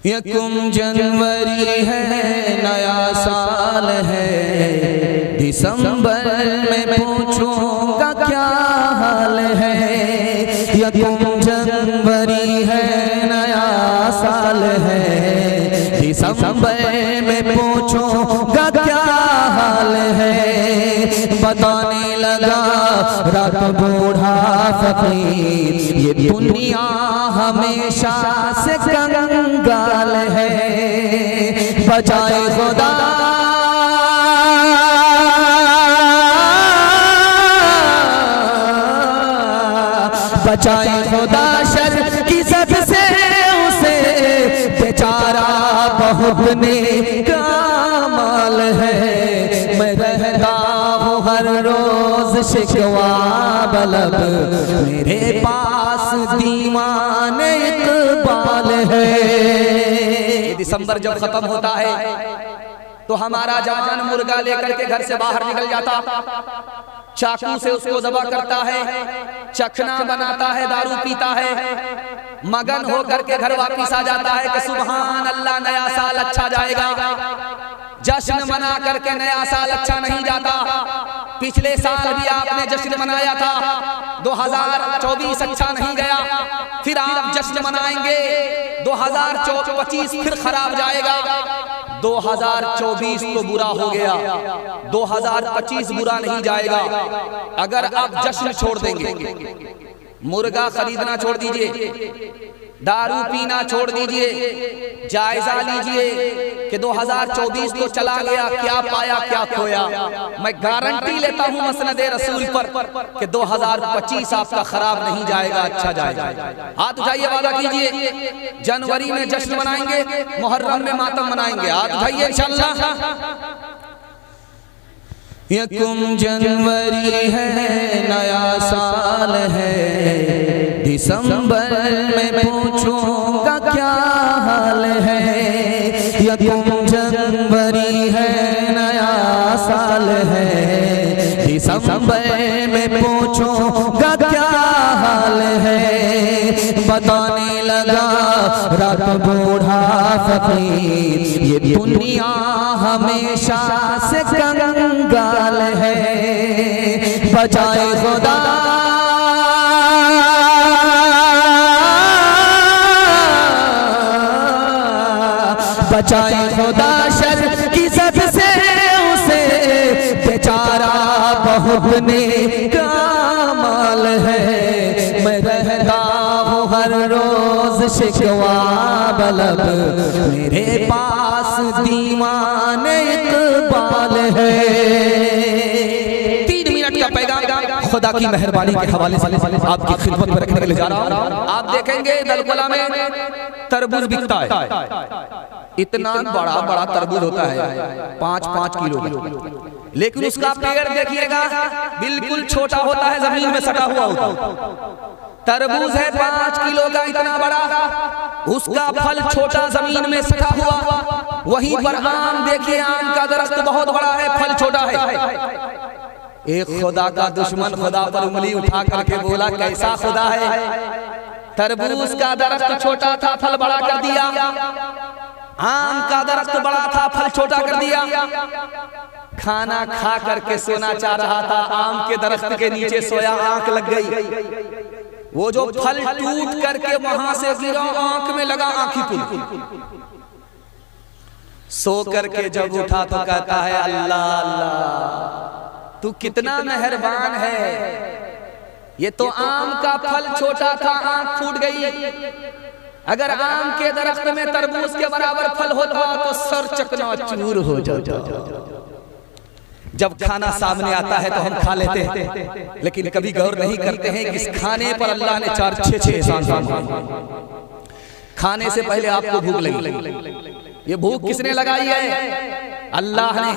यकुम जनवरी है, नया साल है, दिसंबर में पूछूंगा क्या हाल है। यकुम जनवरी है, नया साल है, दिसंबर में पूछूंगा क्या हाल है। बताने लगा रात बूढ़ा फकीर, ये दुनिया हमेशा से कंगाल है। बजाए खुदा बचाए खुदा शर की सद से उसे, बेचारा बहुत नेकामाल है। मैं रहता हूँ हर रोज शिकवा बलब, मेरे पास दीवाने इकबाल है। दिसंबर जब खत्म होता है तो हमारा जवान मुर्गा लेकर के घर से बाहर निकल जाता, चाकू से उसको दबा करता है, चखना बनाता है, दारू पीता है, मगन होकर के घर वापिस आ जाता है कि सुभान अल्लाह नया साल अच्छा जाएगा। जश्न मना करके नया साल अच्छा नहीं जाता। पिछले साल भी आपने जश्न मनाया था, 2024 अच्छा नहीं गया, फिर आप जश्न मनाएंगे 2025 फिर खराब जाएगा। 2024 तो बुरा हो गया, 2025 बुरा नहीं जाएगा अगर आप जश्न छोड़ देंगे। मुर्गा खरीदना छोड़ दीजिए, दारू पीना छोड़ दीजिए, जायजा लीजिए कि 2024 तो चला गया, क्या पाया क्या खोया। मैं गारंटी लेता हूं मसनदे रसूल पर कि 2025 आपका खराब नहीं जाएगा, अच्छा जाएगा। हाथ उठाइए, वादा कीजिए जनवरी में जश्न मनाएंगे, मुहर्रम में मातम मनाएंगे। हाथ उठाइए इंशाअल्लाह। यकुम जनवरी है, नया साल है, दिसंबर में पूछूंगा क्या हाल है। यकुम जनवरी है, नया साल है, दिसंबर में पूछूंगा क्या हाल है। बताने लगा रात बूढ़ा फकीर, ये दुनिया हमेशा से कंगाल है। बजाए खुदा बचाए खुदा शर की सद से उसे, बेचारा बहुत नेकामाल है। मैं रहता हूँ हर रोज शिकवा बलब, मेरे पास दीवाने इकबाल है। 3 मिनट का पैगाम खुदा की मेहरबानी के हवाले से आपकी खिदमत में रखने के लिए जा रहा हूँ। आप देखेंगे दलकोला में तरबूज बिकता है, इतना बड़ा बड़ा तरबूज होता है 5-5 किलो, लेकिन उसका पेड़ देखिएगा बिल्कुल छोटा होता है, जमीन में सटा हुआ होता है। तरबूज है 5 किलो का इतना बड़ा, उसका फल छोटा जमीन में सटा हुआ। वहीं पर आम देखिए, आम का दरख्त बहुत बड़ा है, फल छोटा है। एक खुदा का दुश्मन खुदा पर उंगली उठा करके बोला, कैसा खुदा है, तरबूज का दरख्त छोटा था, फल बड़ा कर दिया, आम का दरख्त बड़ा था, फल छोटा कर दिया। खाना खा करके सोना चाह रहा था, आम के दरख्त के नीचे सोया, आंख लग गई। वो जो फल टूट करके वहां से गिरा, आंख में लगा, आंखी खुली। सो करके जब उठा तो कहता है, अल्लाह अल्लाह, तू कितना मेहरबान है। ये तो आम का फल छोटा था, आंख फूट गई। अगर आम के दरख्त में तरबूज के बराबर फल होता तो सर चकनाचूर हो जाता। जब खाना सामने आता है तो हम खा लेते हैं, लेकिन कभी गौर नहीं करते हैं कि इस खाने पर अल्लाह ने 4-6 एहसान किए। खाने से पहले आपको भूख लगी, ये भूख किसने लगाई है? अल्लाह ने।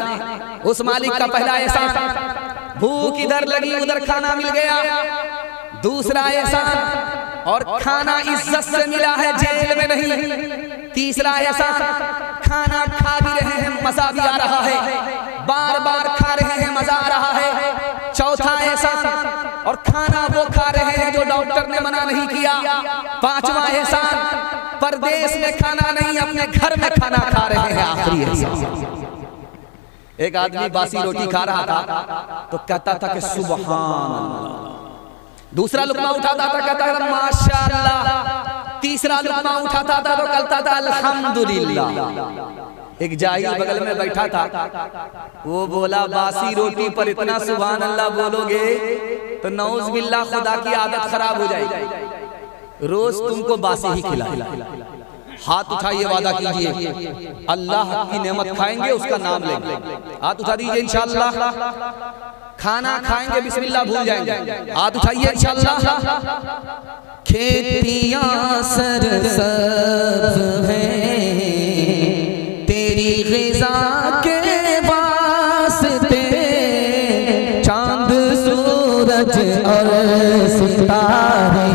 उस मालिक का पहला एहसान, भूख इधर लगी उधर खाना मिल गया। दूसरा एहसान, और खाना इज्जत से मिला है, जेल में नहीं। तीसरा एहसान, खाना खा भी रहे हैं, मजा भी आ रहा है, बार बार खा रहे हैं, मजा आ रहा है। चौथा एहसान, और खाना वो खा रहे हैं जो डॉक्टर ने मना नहीं किया। पांचवा एहसान, परदेश में खाना नहीं, अपने एक आदमी बासी रोटी खा रहा था तो कहता था कि सुबहान अल्लाह। दूसरा लुकमा उठाता था कहता था माशाअल्लाह। तीसरा लुकमा उठाता था तो कहता था अल्हम्दुलिल्लाह। एक जाहिल बगल में बैठा था, वो बोला बासी रोटी पर इतना सुभान अल्लाह बोलोगे तो नौज बिल्लाह खुदा की आदत खराब हो जाएगी, रोज तुमको बासी ही खिलाए। हाथ उठाइए, वादा कीजिए अल्लाह की नेमत खाएंगे, उसका नाम लेंगे। हाथ उठा दीजिए इंशाअल्लाह। खाना खाएंगे बिस्मिल्लाह भूल जाएंगे। हाथ उठाइए इंशाअल्लाह। खेतियां सरसब्ज हैं तेरी ग़िज़ा के वास्ते, चांद सूरज और सितारे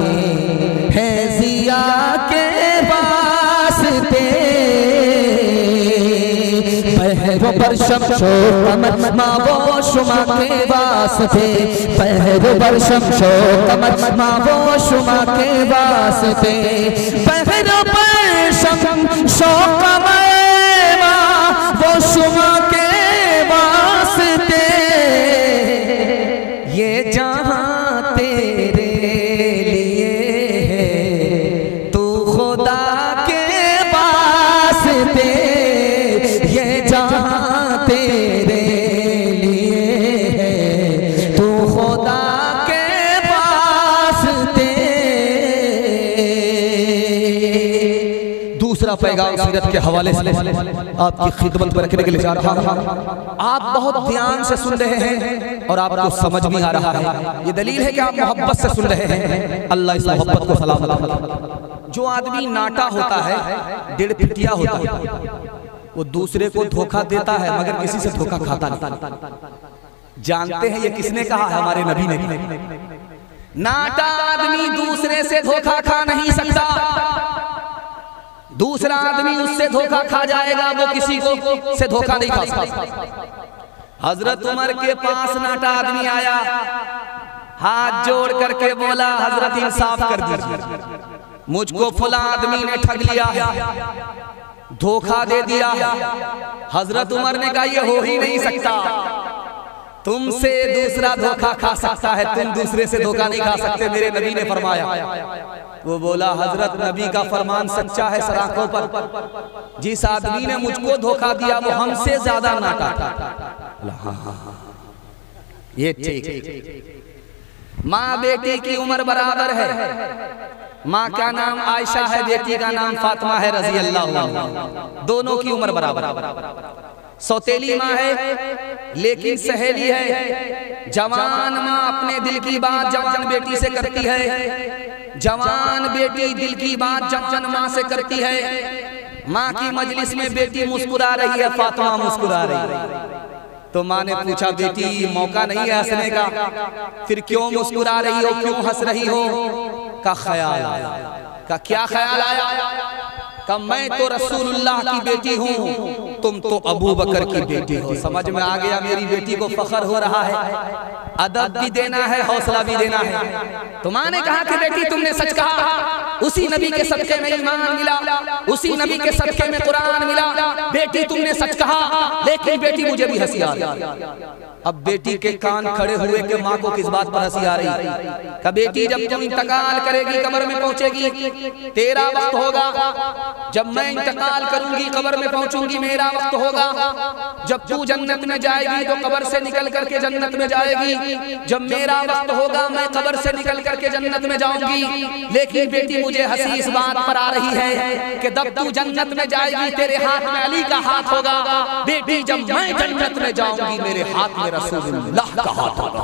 हैं ज़िया के वास्ते। पहरों पर शमशो कमर माँ वो शुमा के वास्ते, पहरों पर शमशो कमर माँ वो शुमा के वास्ते, पहरों पर शमशो कमर वो शुमा के वास्ते। ये जहां तेरे लिए है तू खुदा के वास्ते, ये जहां तेरे लिए है तू खुदा के वास्ते। दूसरा पैगाम सीरत के हवाले से आपकी खिदमत पर रखने के लिए जा रहा हूं। आप बहुत ध्यान से सुन रहे हैं और आपको समझ भी आ रहा है। ये दलील है कि आप मोहब्बत से सुन रहे हैं। अल्लाह इस मोहब्बत को सलामत रखे। जो आदमी नाटा होता है, डेढ़ पिटिया होता है, वो दूसरे को धोखा देता है मगर किसी से धोखा खाता नहीं। जानते हैं ये किसने कहा है? हमारे नबी ने। नाटा आदमी दूसरे से धोखा खा नहीं सकता, दूसरा आदमी उससे धोखा खा जाएगा, वो किसी को से धोखा नहीं खा सकता। हजरत उमर के पास नाटा आदमी आया, हाथ जोड़ करके बोला हजरत इंसाफ कर दीजिए, मुझको फला आदमी ने ठग लिया, धोखा दे दिया। हजरत उमर ने कहा ये हो ही नहीं सकता, तुमसे दूसरा धोखा खा सकता है, तुम दूसरे से धोखा नहीं खा सकते, मेरे नबी ने फरमाया। वो बोला हजरत नबी का फरमान सच्चा है सर आंखों पर, जिस आदमी ने मुझको धोखा दिया वो हमसे ज्यादा नाटा था। ये ठीक। माँ बेटी की उम्र बराबर है, माँ का नाम आयशा है, बेटी का नाम फातिमा है रजी अल्लाह अन्हा, दोनों की उम्र बराबर। सौतेली माँ है लेकिन सहेली है। जवान माँ अपने दिल की बात जवान बेटी से करती है, जवान बेटी दिल की बात जवान माँ से करती है। माँ की मजलिस में बेटी मुस्कुरा रही है, फातिमा मुस्कुरा रही है। तो माँ ने पूछा बेटी मौका नहीं है हंसने का, फिर क्यों मुस्कुरा रही हो, क्यों हंस रही हो? का ख्याल आया। का क्या ख्याल आया? का मैं तो रसूलुल्लाह की बेटी हूँ, तुम तो अबू बकर की बेटी हो। समझ में आ गया, मेरी बेटी को फख्र हो रहा है, अदब भी देना है, हौसला भी देना है। तो माँ ने कहा कि बेटी तुमने सच कहा, उसी नबी के सदके में ईमान मिला, उसी नबी के सदके में कुरान मिला, बेटी तुमने सच कहा, लेकिन बेटी मुझे भी हंसी आ रही। अब बेटी के कान खड़े हुए कि माँ को किस बात पर हंसी आ रही? का बेटी जब तुम इंतकाल करेगी, कब्र में पहुंचेगी, तेरा वक्त होगा। जब मैं इंतकाल करूंगी, कब्र में पहुंचूंगी, मेरा वक्त होगा। जब तू जन्नत में जाएगी तो कब्र से निकल करके जन्नत में जाएगी। जब मेरा वक्त होगा मैं कब्र से निकल करके जन्नत में जाऊंगी। लेकिन बेटी मुझे हंसी इस बात पर आ रही है कि जब तू जन्नत में जाएगी तेरे हाथ में अली का हाथ होगा। बेटी जब मैं जन्नत में जाऊंगी मेरे हाथ में रसूलुल्लाह का हाथ होगा।